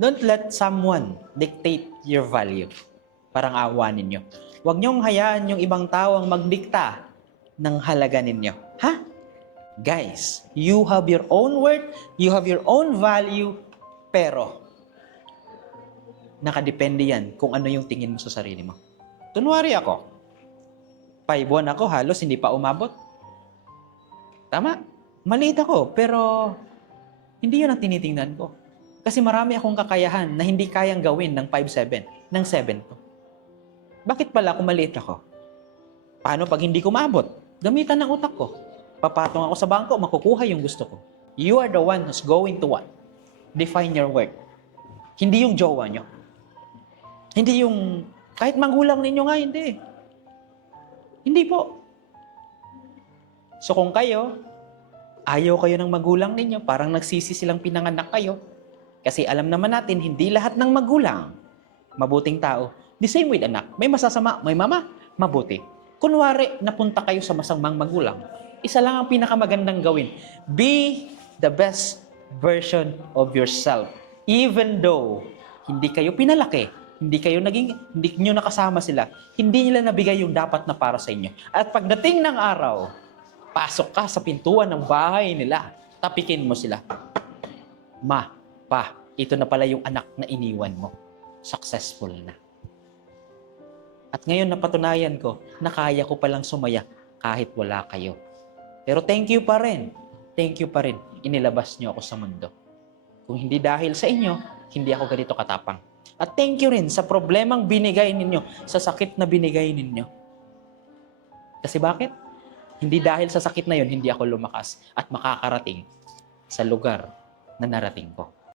Don't let someone dictate your value. Parang awa ninyo. Huwag niyong hayaan yung ibang tao ang magdikta ng halaga ninyo. Ha? Guys, you have your own worth, you have your own value, pero nakadepende yan kung ano yung tingin mo sa sarili mo. Tunwari ako, 5 buwan ako, halos hindi pa umabot. Tama? Maliit ako, pero hindi yun ang tinitingnan ko. Kasi marami akong kakayahan na hindi kayang gawin ng 5'7", ng 7'2". Bakit pala kung maliit ako? Paano pag hindi ko maabot? Gamitan ng utak ko. Papatong ako sa bangko, makukuha yung gusto ko. You are the one who's going to what? Define your worth. Hindi yung jowa nyo. Hindi yung, kahit magulang ninyo nga, hindi. Hindi po. So kung kayo, ayaw kayo ng magulang ninyo, parang nagsisi silang pinanganak kayo, kasi alam naman natin, hindi lahat ng magulang mabuting tao. The same with anak. May masasama, may mama, mabuti. Kunwari, napunta kayo sa masamang magulang, isa lang ang pinakamagandang gawin. Be the best version of yourself. Even though hindi kayo pinalaki, hindi nyo nakasama sila, hindi nila nabigay yung dapat na para sa inyo. At pagdating ng araw, pasok ka sa pintuan ng bahay nila, tapikin mo sila. Ma, pa, ito na pala yung anak na iniwan mo. Successful na. At ngayon napatunayan ko na kaya ko palang sumaya kahit wala kayo. Pero thank you pa rin. Thank you pa rin. Inilabas niyo ako sa mundo. Kung hindi dahil sa inyo, hindi ako ganito katapang. At thank you rin sa problemang binigay ninyo, sa sakit na binigay ninyo. Kasi bakit? Hindi dahil sa sakit na yon, hindi ako lumakas at makakarating sa lugar na narating ko.